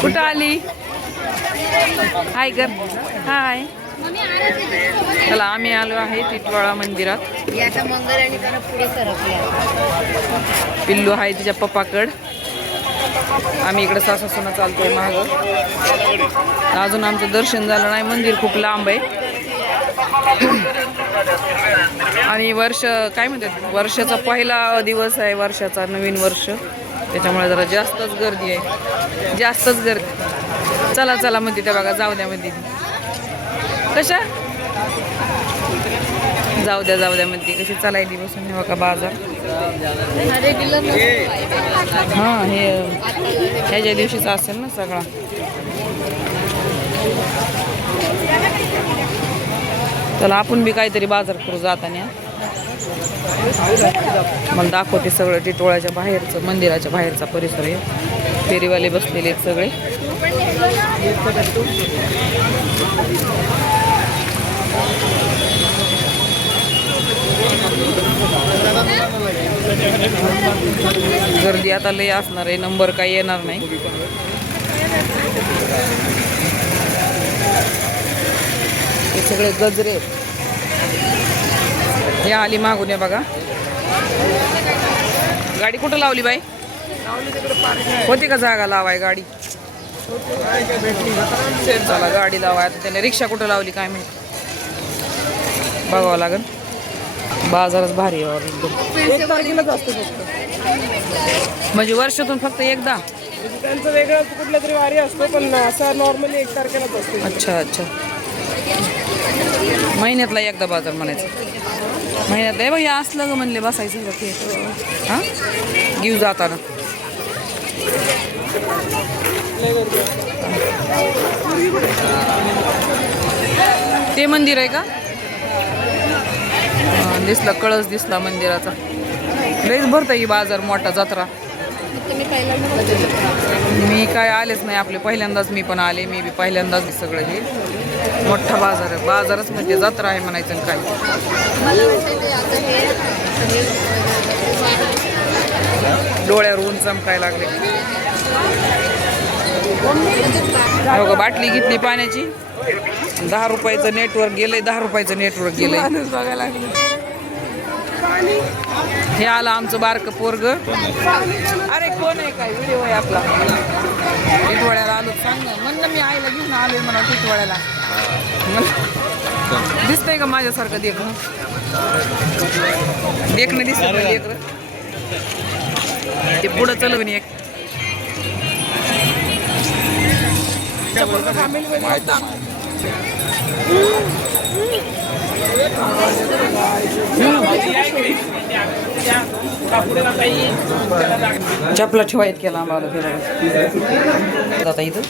कुठं आली? हाय गर हाय. चला आम्ही आलो आहे टिटवाळा मंदिरात. पिल्लू आहे तिच्या पप्पाकड. आम्ही इकडे सासा सुना चालतोय माग. अजून आमचं दर्शन झालं नाही मंदिर खूप लांब आहे. आणि वर्ष काय म्हणतात? वर्षाचा पहिला दिवस आहे वर्षाचा नवीन वर्ष. त्याच्यामुळे जरा जास्तच गर्दी आहे. जास्तच गर्दी. चला चला म्हणते त्या बघा जाऊ द्या म्हणते. कशा? जाऊ द्या जाऊ द्या म्हणते. कशी चालायली बसून हे बघा बाजार. हां हे ह्याच्या दिवशीच असेल ना सगळा. चला आपण बी काहीतरी बाजार करू जाताना. मला दाखवते सगळं टिटोळ्याच्या बाहेरचं मंदिराच्या बाहेरचा परिसर आहे. फेरीवाले बसलेले आहेत सगळे. गर्दी आता लय असणार आहे नंबर काही येणार नाही. हे सगळे गजरे हे आली मागून आहे बघा. गाडी कुठं लावली बाई? होती का जागा लावाय गाडी? चला गाडी लावाय. आता त्याने रिक्षा कुठं लावली काय माहिती? बघावं लागेल. बाजारच भारी म्हणजे वर्षातून फक्त एकदा? त्यांचं वेगळं कुठला तरी वारी असतो पण असा नॉर्मली एक तारखेलाच असतो. अच्छा अच्छा. महिन्यातला एकदा बाजार म्हणायचं. महिन्यात. आहे बाई असलं ग म्हणले बसायचं का हां? घेऊ जाताना ते मंदिर आहे का? दिसला कळस दिसला मंदिराचा. लईच भरता ही बाजार मोठा जत्रा. मी काय आलेच नाही आपले. पहिल्यांदाच मी पण आले मी बी पहिल्यांदाच सगळं हे. मोठा बाजार आहे. बाजारच म्हणजे जत्रा आहे म्हणायचं काय डोळ्यावर ऊन चमकाय लागले. हो का बाटली घेतली पाण्याची. दहा रुपयाचं नेटवर्क गेलंय दहा रुपयाचं नेटवर्क गेलंय. बघायला लागले. हे आलं आमचं बारकं पोरग. अरे कोण आहे काय? व्हिडिओ आहे आपला. टिटवाड्याला आलो सांग ना. म्हण ना मी आईला घेऊन आलोय म्हणा टिटवाड्याला दिसतंय का माझ्यासारखं देखणं? देखणं दिसत का देखणं? ते पुढं चलवून एक. चपला ठेवायत केला आम्हाला फिरायला. आता इथं?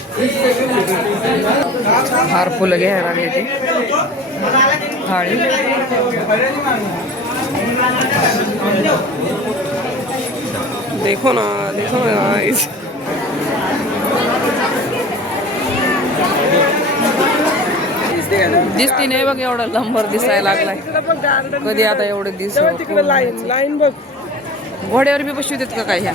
हार फुलं घ्यायला लागले ते. थाळी. देखो ना देखो ना दिसती नाही बघ एवढा लंबर दिसायला लागलाय. कधी आता एवढे दिस लाईन लाईन बघ. घोड्यावर बी बसू देत का काय ह्या?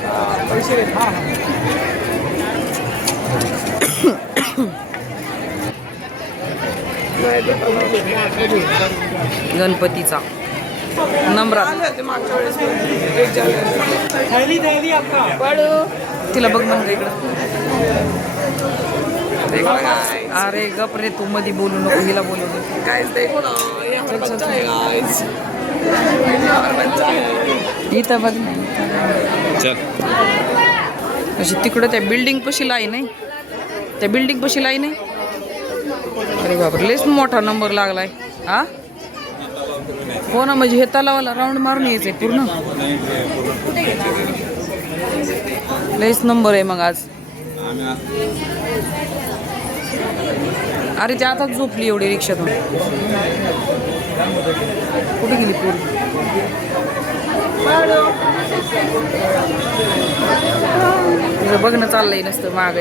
गणपतीचा. जानेवारी. तिला बघ म्हणलं इकडं. अरे गप रे तू मध्ये बोलू नको हिला बोलू नको. देखो ना बच्चा है है. इथं बघ अशी तिकडं त्या बिल्डिंग पशी लाई नाही त्या बिल्डिंग पशी लाई नाही अरे बापरे लेस मोठा नंबर लागलाय. हा? हो ना म्हणजे हे तलावाला राऊंड मारून यायचंय पूर्ण. लईच नंबर आहे मग आज. अरे त्या आता झोपली एवढी रिक्षातून. कुठे गेली पूर तुझं बघणं चाललंय नसतं माग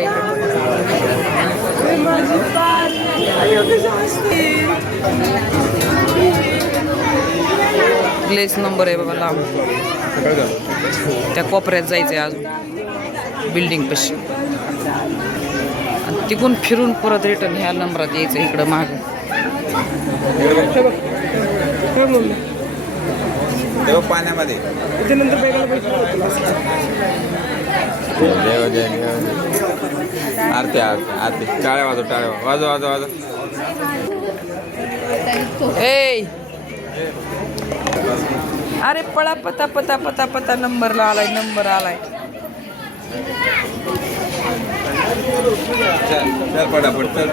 प्लेस नंबर आहे बाबा लांब. त्या कोपऱ्यात जायचंय अजून. बिल्डिंग पशी. तिकून फिरून परत रिटर्न ह्या नंबरात यायचं इकडं माग. पाण्यामध्ये. आरती आरती टाळ्या वाजव टाळ्या वाजव. वाजव वाजव ए अरे पळा पता पता पता पता. नंबरला आलाय नंबर आलाय. चल चल पटापट चल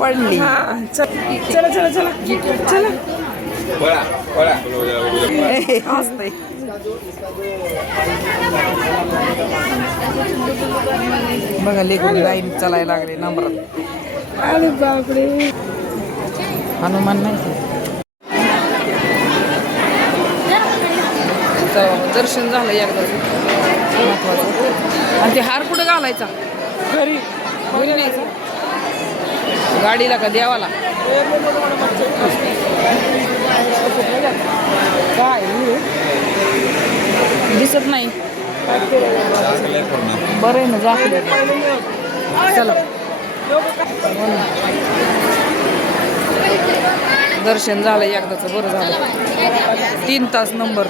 पडली. हा चल. चला चला चला. पळा पळा बघा लेकरून लाईन चालायला लागले नंबरात अरे बापरे. हनुमान नाही दर्शन झालं एकदा. महत्वाचं. आणि ते हार कुठं घालायचा? घरी. घरी नाही. गाडीला का द्यावाला काय? दिसत नाही. बरं आहे ना जाकले चला. दर्शन झालं एकदाचं बरं झालं. तीन तास नंबर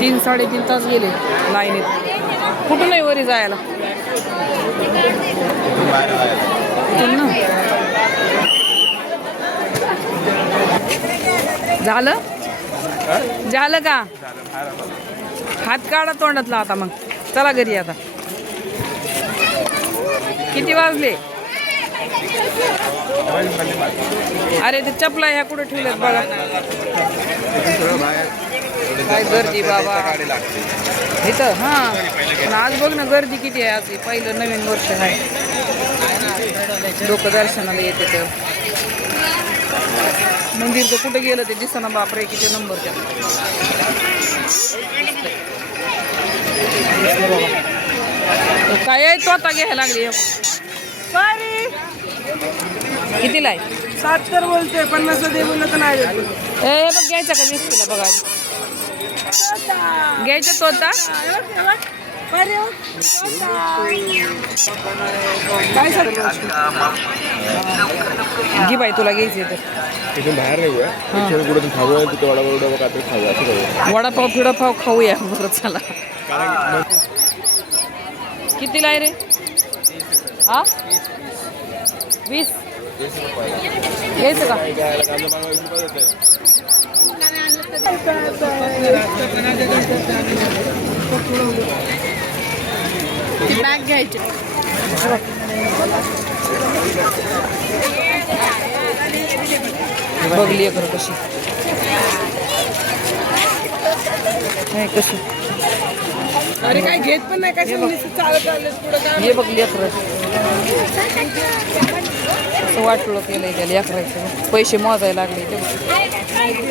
तीन साडेतीन तास गेले लाईनीत. कुठून नाही वरी जायला. झालं? झालं का? हात काढा तोंडातला आता मग. चला घरी आता. किती वाजले? अरे ते चपला ह्या कुठे ठेवल्यात बघा. काय गर्दी बाबा. इथं हा. पण आज बघ ना गर्दी किती आहे आज. पहिलं नवीन वर्ष आहे. लोक दर्शनाला येते तर. मंदिर तर कुठं गेलं ते दिसना बापरे किती नंबर त्या काय आहे तो आता घ्यायला लागली. कितीला आहे? सात तर बोलते पन्नास दे बोललं तर नाही देत. ए हे बघ घ्यायचा का वीस बघा. आधी. घ्यायचा तो आता काय सांगतो घे बाई तुला घ्यायची तर. बाहेर निघूया इथे कुठे खाऊ तिथे वडा वडा काहीतरी खाऊ असं करूया. वडापाव फिडापाव खाऊया. बरं चला. कितीला आहे रे? हा? वीस. घ्यायचं का बॅग घ्यायची बघली खरं कशी नाही कशी अरे काय घेत पण नाही काय चालत आले पुढं हे बघली खरं असं वाटलं केलंय त्याला लेकरायचं पैसे मोजायला लागले ते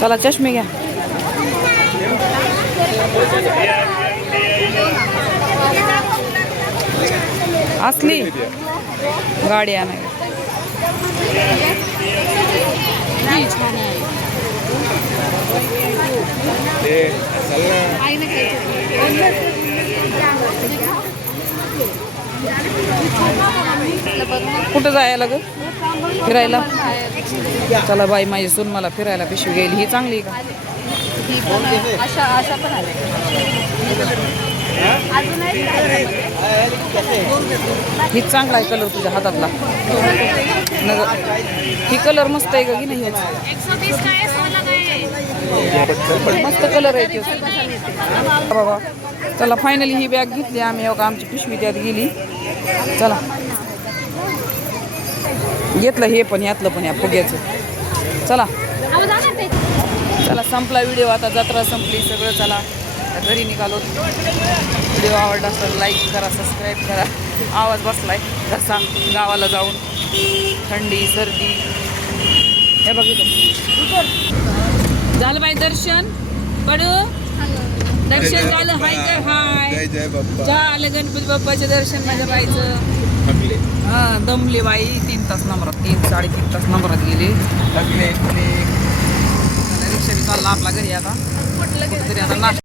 चला चष्मे घ्या. असली. गाडी आणाय कुठं जायला ग? फिरायला? चला बाई माझी सून मला फिरायला पिशवी गेली ही चांगली आहे का? ही पण अशा अशा पण आहे ही चांगला आहे कलर तुझ्या हातातला. नग ही कलर मस्त आहे का की नाही मस्त कलर आहे तो. बाबा चला फायनली ही बॅग घेतली आम्ही. हो का आमची पिशवी त्यात गेली. चला. घेतलं हे पण यातलं पण या फुग्याचं. चला. चला संपला व्हिडिओ आता जत्रा संपली सगळं चला. आता घरी निघालो. व्हिडिओ आवडला असेल लाईक करा सबस्क्राईब करा. आवाज बसलाय. कसा गावाला जाऊन. थंडी सर्दी. हे बघितलं झालं बाई दर्शन? पडू दर्शन झालं. हाय काय हाय. झालं गणपती बाप्पाचे दर्शन माझ्या बाईचं. हा दमली बाई. तीन तास नंबरात तीन साडेतीन तास नंबरात गेली. रिक्षा बी चालला आपला घरी आता. कुठेतरी आता नाश्ता